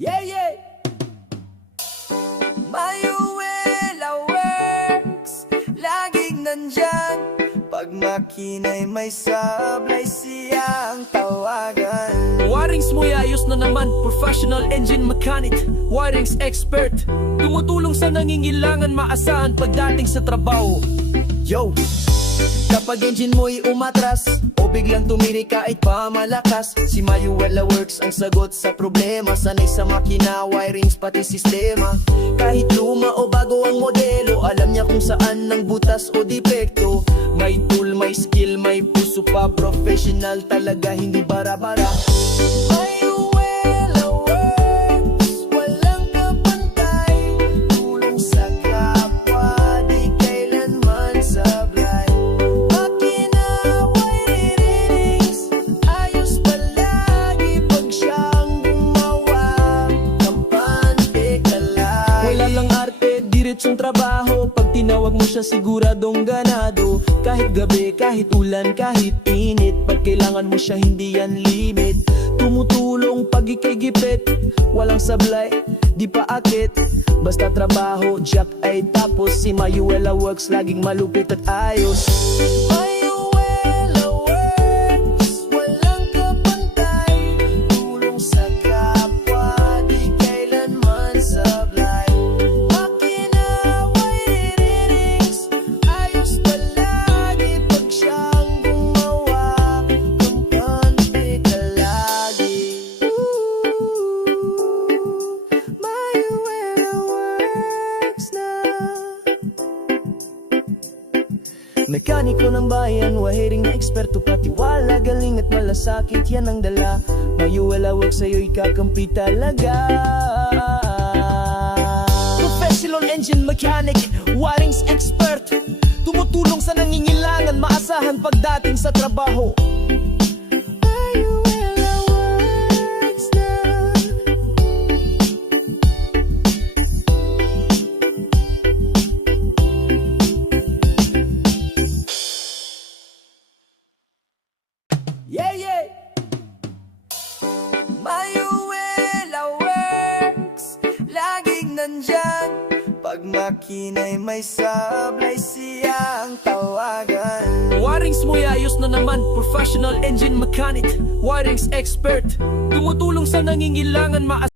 Yeah, yeah. Mayuela Works, laging nandyan. Pag makina'y may sablay, siya ang tawagan. Wirings mo'y ayos na naman, professional engine mechanic, wirings expert. Tumutulong sa nangingailangan, maasahan pagdating sa trabaho. Yo! Kapag engine mo'y umatras o biglang tumiri kahit pa malakas, si Mayuela Works ang sagot sa problema. Sanay sa makina, wirings pati sistema. Kahit luma o bago ang modelo, alam niya kung saan ng butas o depekto. May tool, may skill, may puso pa, professional talaga, hindi bara-bara. Mayuela Works, walang kapantay. Tulong sa kapwa, di kailanman sablay. Makina, wirings, ayos palagi pag siyang gumawa. Kampante ka lagi. Wala lang arte, diretsong trabaho. Pag tinawag mo siya siguradong ganado. Kahit gabi, kahit ulan, kahit init, pag kailangan mo siya hindi yan limit. Tumutulong pag ika'y gipit, walang sablay, di pa akit. Basta trabaho, jack ay tapos. Si Mayuela Works laging malupit at ayos. Mayuela Works, walang kapantay. Tulong sa kapwa, di kailanman sablay. Makina, wirings, ayos palagi pag siyang gumawa. Kampante ka lagi. Mayuela Works na. Mekaniko ng bayan, wahiring na eksperto, patiwala, galing at malasakit, yan ang dala. Mayuela Works sa'yo'y kakampi talaga. Professional engine mechanic, wirings expert. Tumutulong sa nangingailangan, maasahan pagdating sa trabaho. Mayuela Works na. Yeah, yeah. Mayuela Works, laging nandyan. Pag makina'y may sablay, siya ang tawagan. Wirings mo'y ayos na naman, professional engine mechanic, wirings expert. Tumutulong sa nangingailangan,